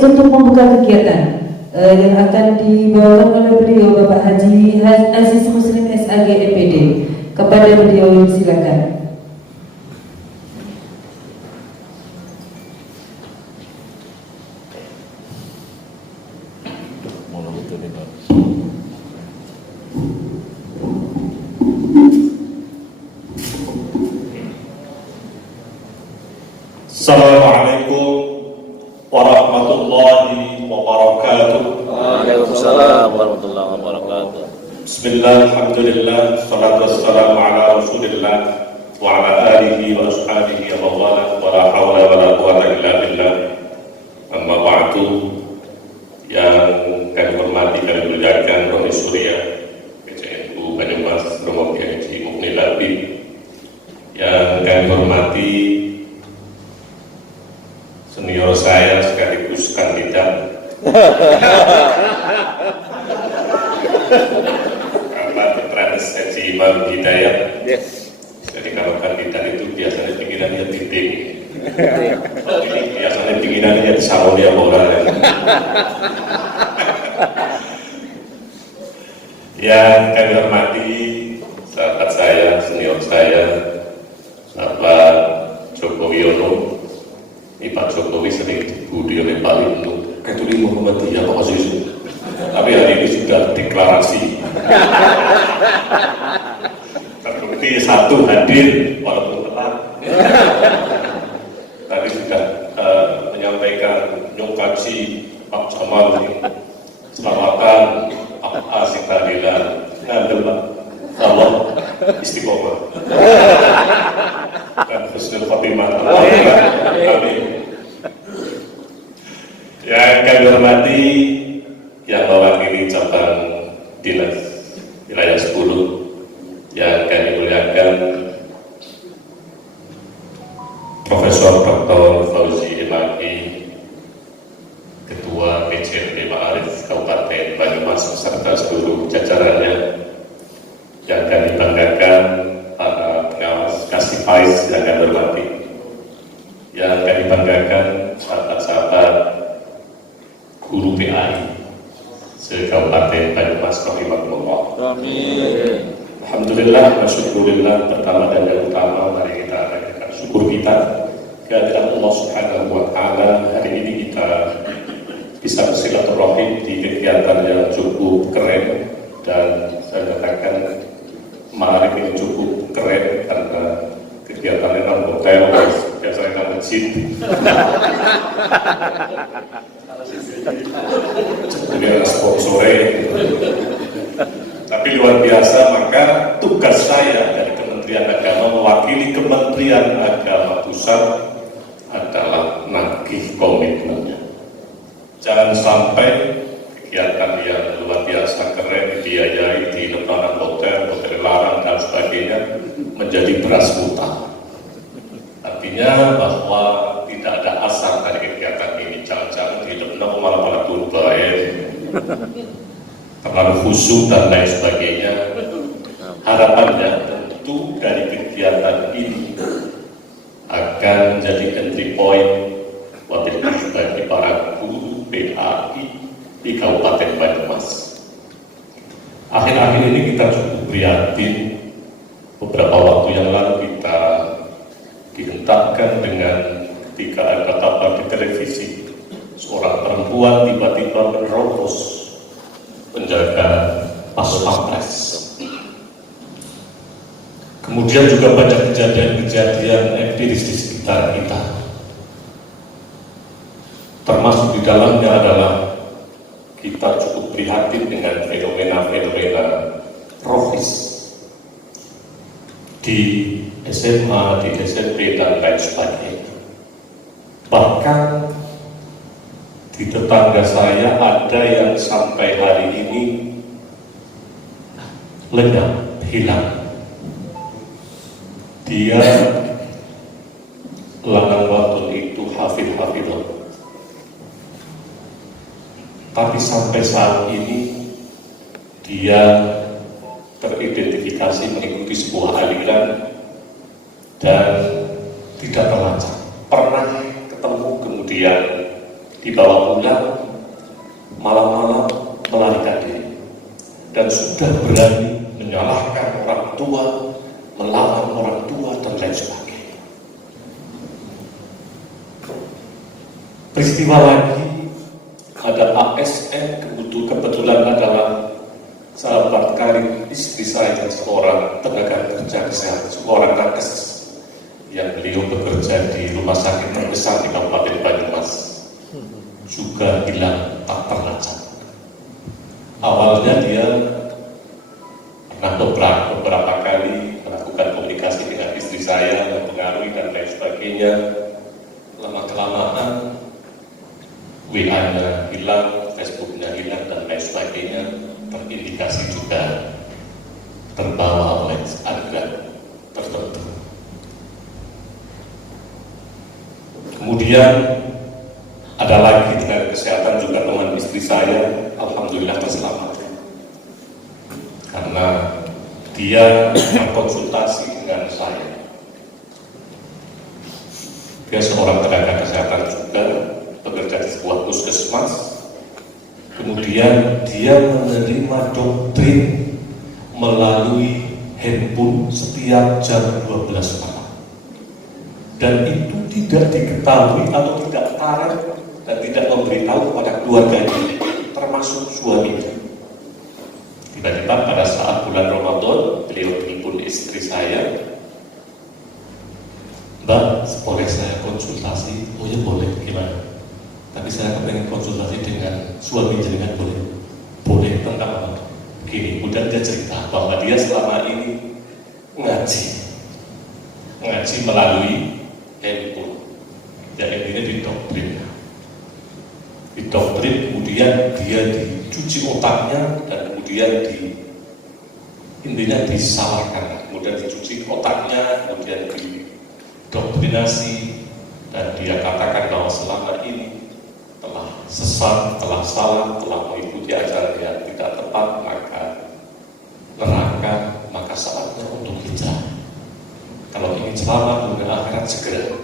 untuk membuka kegiatan yang akan dibawakan oleh beliau Bapak Haji Aziz Muslim SAG MPD. Kepada beliau silakan. Assalamualaikum warahmatullahi wabarakatuh. Waalaikumsalam warahmatullahi wabarakatuh. Bismillah, alhamdulillah, salatu wassalamu ala rasulillah wa ala alihi wa ashabihi wa wala wa la hawla wa la quwwata illa billah. Amma ba'du. Yang kami hormati, kami muliakan Romi Surya PCNU Banyumas Romo Kiai Haji Mukni Labib. Yang kami hormati senior saya sekaligus kandidat Haji Imam Hidayat. Yes. Jadi kalau kandidat itu biasanya pikirannya titik. Ini biasanya pikirannya di salon ya bola. Yang kami hormati sahabat saya, senior saya, sahabat Joko Wiono. Ini Pak Jokowi sering dibudi oleh Pak Windu. Katolik Muhammadiyah Pak Aziz. Tapi hari ini sudah deklarasi. Terbukti satu hadir walaupun telat. Tadi sudah menyampaikan nyongkaksi Pak Jamal, selamatan Pak Asik Tahlilan, ngandellah Allah istiqomah dan husnul khotimah. Amin. Yang kami hormati yang mewakili cabang dinas wilayah 10, yang kami muliakan Profesor Dr. Fauzi Ilaki, Ketua PCMP Ma'arif Kabupaten Banyumas beserta seluruh jajarannya. Yang kami banggakan para pengawas Kasifais yang kami hormati, yang kami banggakan sahabat-sahabat guru PAI se-Kabupaten Banyumas rahimahullah. Amin. Alhamdulillah wa syukurillah. Pertama dan yang utama, mari kita adakan syukur kita kehadiran Allah Subhanahu wa Ta'ala. Hari ini kita bisa bersilaturahim di kegiatan yang cukup keren, dan saya katakan Ma'arif ini cukup keren karena kegiatannya kan hotel, biasanya kan masjid. Jadi sport sore. Tapi luar biasa, maka tugas saya dari Kementerian Agama mewakili Kementerian Agama Pusat adalah nagih komitmennya. Jangan sampai kegiatan yang luar biasa keren dibiayai di lebaran hotel larang dan sebagainya menjadi beras utang. Artinya bahwa tidak ada asal dari kegiatan ini. Jangan-jangan di lebaran malah baik, terlalu khusyuk dan lain sebagainya. Harapannya tentu dari kegiatan ini akan menjadi entry point wabil bagi para guru PAI di Kabupaten Banyumas. Akhir-akhir ini kita cukup prihatin. Beberapa waktu yang lalu kita dihentakkan dengan ketika ada kabar di televisi seorang perempuan tiba-tiba menerobos penjaga pas pampres. Kemudian juga banyak kejadian-kejadian empiris di sekitar kita, termasuk di dalamnya adalah kita cukup prihatin dengan fenomena-fenomena rofis di SMA, di SMP, dan lain sebagainya. Bahkan di tetangga saya ada yang sampai hari ini lenyap, hilang. Dia lanang waktu itu hafidh-hafidh, tapi sampai saat ini dia teridentifikasi mengikuti sebuah aliran dan tidak terlacak. Pernah ketemu kemudian di dibawa pulang, malam-malam melarikan diri, dan sudah berani menyalahkan orang tua, melawan orang tua, dan lain sebagainya. Peristiwa lagi, ada ASN, kebetulan adalah sahabat karib istri saya, seorang tenaga kerja kesehatan, seorang nakes, yang beliau bekerja di rumah sakit terbesar di Kabupaten Banyumas, juga hilang tak terlacak. Awalnya dia pernah beberapa kali melakukan komunikasi dengan istri saya, mempengaruhi dan lain sebagainya. Lama-kelamaan WA-nya hilang, Facebook-nya hilang, dan lain sebagainya. Terindikasi juga terbawa oleh aliran tertentu. Kemudian ada lagi tenaga kesehatan juga teman istri saya, alhamdulillah terselamatkan. Karena dia berkonsultasi dengan saya. Dia seorang tenaga kesehatan juga, bekerja di sebuah puskesmas. Kemudian dia menerima doktrin melalui handphone setiap jam 12 malam. Dan itu tidak diketahui atau tidak tarik dan tidak memberitahu kepada keluarganya, termasuk suaminya. Tiba-tiba pada saat bulan Ramadan, beliau telepon istri saya, "Mbak, boleh saya konsultasi?" "Oh ya boleh, gimana?" "Tapi saya pengen konsultasi dengan suami jenengan, boleh?" "Boleh, tentang apa?" Begini, kemudian dia cerita bahwa dia selama ini ngaji melalui handphone. Ya intinya didoktrin, kemudian dia dicuci otaknya, dan kemudian intinya disalahkan, kemudian dicuci otaknya, kemudian didoktrinasi, dan dia katakan bahwa selama ini telah sesat, telah salah, telah mengikuti ajaran yang tidak tepat, maka neraka, maka saatnya untuk hijrah. Kalau ingin selamat dunia akhirat, segera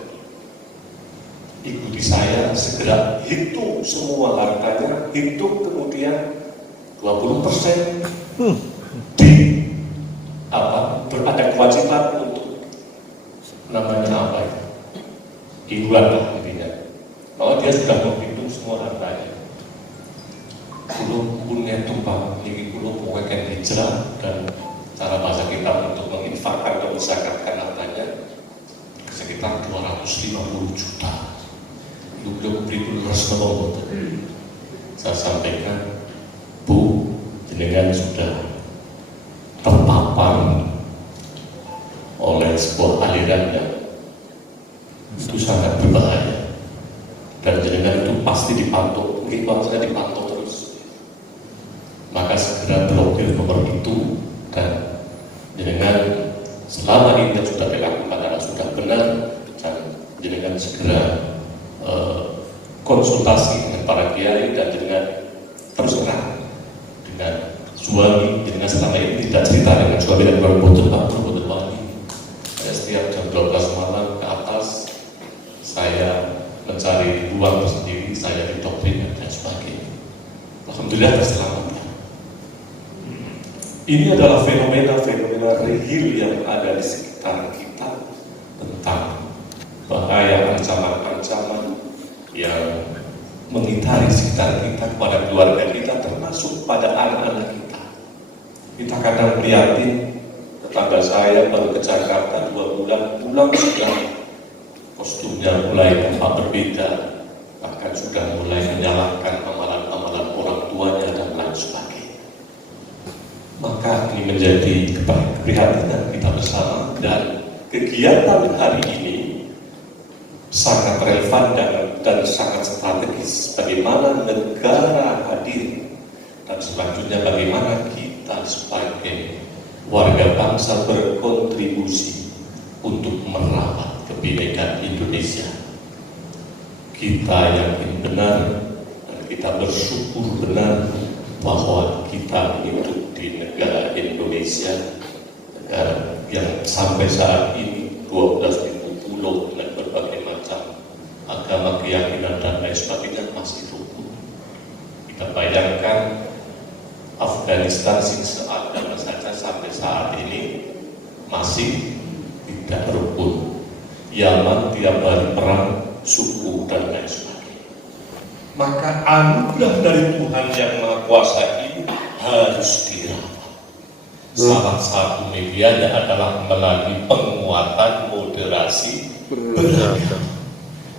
ikuti saya, segera hitung semua hartanya, hitung kemudian 20% ada kewajiban untuk namanya apa ya? Iuran lah intinya. Bahwa dia sudah menghitung semua hartanya. Kulo punya tumpang, ini kulo mengwekan hijrah, dan cara bahasa kita untuk menginfakkan atau mensakatkan hartanya sekitar 250 juta. Beliau beri Rasulullah. Saya sampaikan, "Bu, jenengan sudah terpapar oleh sebuah aliran yang itu sangat berbahaya, dan jenengan itu pasti dipantau, mungkin saya dipantau terus. Maka segera blokir nomor itu, dan jenengan selama ini sudah dilakukan adalah sudah benar, dan jenengan segera konsultasi dengan para kiai, dan jenengan terus terang dengan suami. Jenengan selama ini tidak cerita dengan suami dan berbodoh lagi. Setiap jam 12 malam ke atas saya mencari ruang sendiri, saya didoktrin dan sebagainya. Alhamdulillah terselamatkan. Ini adalah fenomena-fenomena real yang ada di sekitar kita tentang bahaya, ancaman-ancaman yang mengitari sekitar kita, kepada keluarga kita, termasuk pada anak-anak kita. Kita kadang prihatin, tetangga saya baru ke Jakarta 2 bulan, pulang sudah kostumnya mulai tampak berbeda, bahkan sudah mulai menyalahkan amalan-amalan orang tuanya dan lain sebagainya. Maka ini menjadi keprihatinan kita bersama, dan kegiatan hari ini sangat relevan dan sangat strategis. Bagaimana negara hadir, dan selanjutnya bagaimana kita sebagai warga bangsa berkontribusi untuk merawat kebinekaan Indonesia. Kita yakin benar dan kita bersyukur benar bahwa kita hidup di negara Indonesia, negara yang sampai saat ini 12.000 pulau dengan berbagai macam agama, keyakinan, dan lain sebagainya masih rukun. Kita bayangkan Afghanistan sing seagama saja sampai saat ini masih tidak rukun. Yaman tiap hari perang suku dan lain sebagainya. Maka anugerah dari Tuhan yang Maha Kuasa ini harus dirawat. Salah satu medianya adalah melalui penguatan moderasi beragama.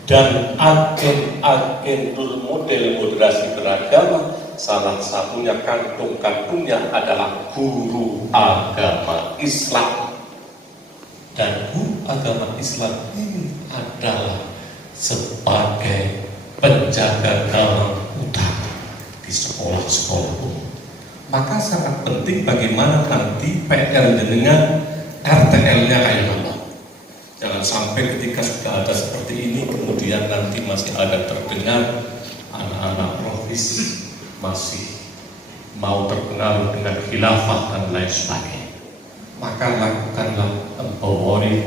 Dan agen-agen model moderasi beragama, salah satunya kantong-kantongnya adalah guru agama Islam. Dan guru agama Islam ini adalah sebagai penjaga gawang utama di sekolah-sekolah umum. Maka sangat penting bagaimana nanti PR dengan RTL-nya kayak apa. Jangan sampai ketika sudah ada seperti ini kemudian nanti masih ada terdengar anak-anak profis masih mau terpengaruh dengan khilafah dan lain sebagainya. Maka lakukanlah empowering,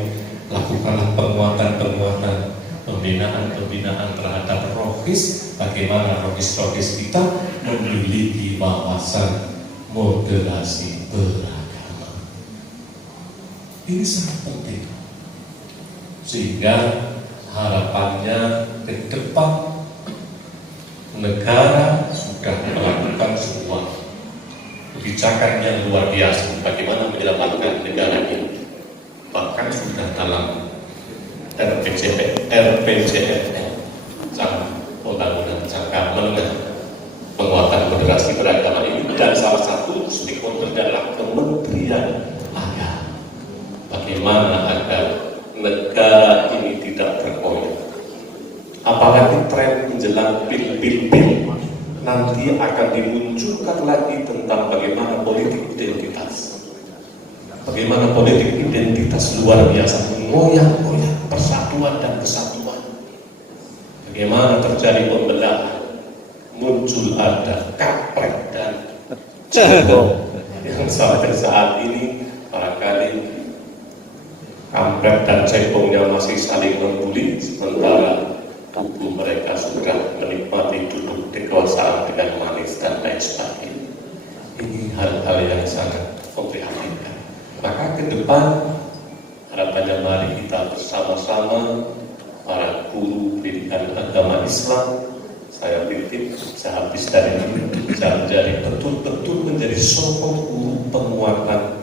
lakukanlah penguatan-penguatan, pembinaan-pembinaan terhadap profis. Bagaimana profis-profis kita memiliki wawasan moderasi beragama. Ini sangat penting. Sehingga harapannya ke depan negara sudah melakukan sebuah kebijakan yang luar biasa bagaimana menyelamatkan negara ini. Bahkan sudah dalam RPJMN undang-undang jangka menengah penguatan moderasi beragama ini, dan salah satu stakeholder adalah Kementerian Agama. Bagaimana agar negara ini tidak berkoyak. Apalagi tren menjelang pil nanti akan dimunculkan lagi tentang bagaimana politik identitas. Bagaimana politik identitas luar biasa mengoyak-ngoyak persatuan dan kesatuan. Bagaimana terjadi pembelahan, muncul ada kampret dan cebong yang sampai saat ini barangkali kampret dan cebongnya masih saling membuli, sementara tubuh mereka sudah menikmati duduk di kekuasaan dengan manis dan lain sebagainya. Ini hal-hal yang sangat memprihatinkan. Maka ke depan harapannya mari kita bersama-sama para guru pendidikan agama Islam, saya titip sehabis dari ini bisa menjadi betul-betul menjadi sokong guru penguatan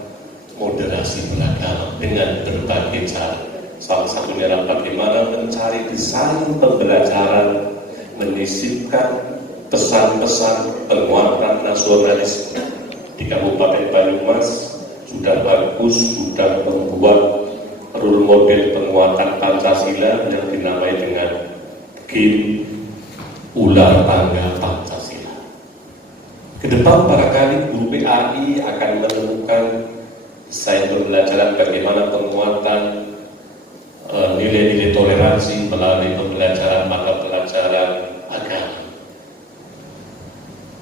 moderasi beragama dengan berbagai cara. Salah satunya adalah bagaimana mencari desain pembelajaran, menyisipkan pesan-pesan penguatan nasionalisme. Di Kabupaten Banyumas sudah bagus, sudah membuat rule model penguatan Pancasila yang dinamai dengan game ular tangga Pancasila. Kedepan barangkali guru PAI akan menemukan desain pembelajaran bagaimana penguatan nilai-nilai toleransi melalui pembelajaran mata pelajaran agama,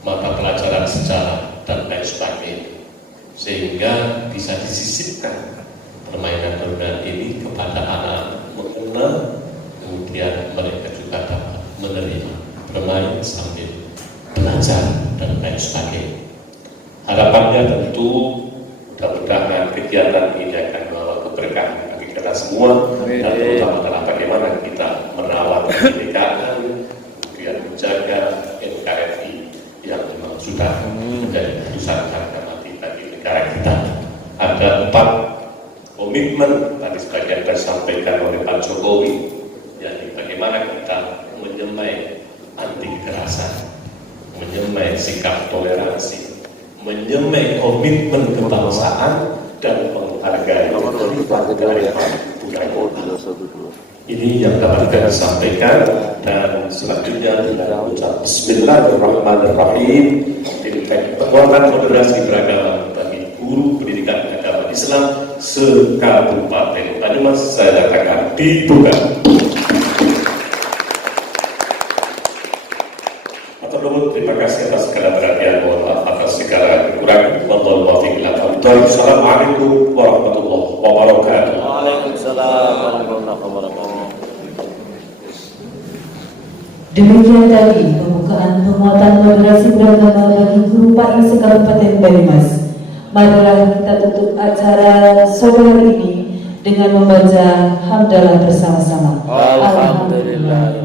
mata pelajaran sejarah dan lain sebagainya, sehingga bisa disisipkan permainan ini kepada anak mengenal, kemudian mereka juga dapat menerima bermain sambil belajar dan lain sebagainya. Harapannya tentu mudah-mudahan kegiatan ini akan membawa keberkahan bagi kita semua, dan terutama adalah bagaimana kita merawat kebinekaan, kemudian menjaga NKRI yang memang sudah menjadi pusat harga mati bagi negara kita. Ada 4 komitmen tadi sebagian disampaikan oleh Pak Jokowi, yakni bagaimana kita menyemai anti kekerasan, menyemai sikap toleransi, menyemai komitmen kebangsaan, dan menghargai budaya. Ini yang dapat kita sampaikan, dan selanjutnya kita ucap Bismillahirrahmanirrahim. Penguatan moderasi beragama bagi guru pendidikan agama Islam se-Kabupaten Banyumas saya katakan dibuka. Terima kasih atas segala perhatian, mohon maaf atas segala kekurangan. Assalamualaikum warahmatullahi wabarakatuh. Waalaikumsalam warahmatullahi wabarakatuh. Demikian tadi pembukaan penguatan moderasi beragama bagi guru PAI se-Kabupaten Banyumas. Marilah kita tutup acara sore hari ini dengan membaca hamdalah bersama-sama. Alhamdulillah.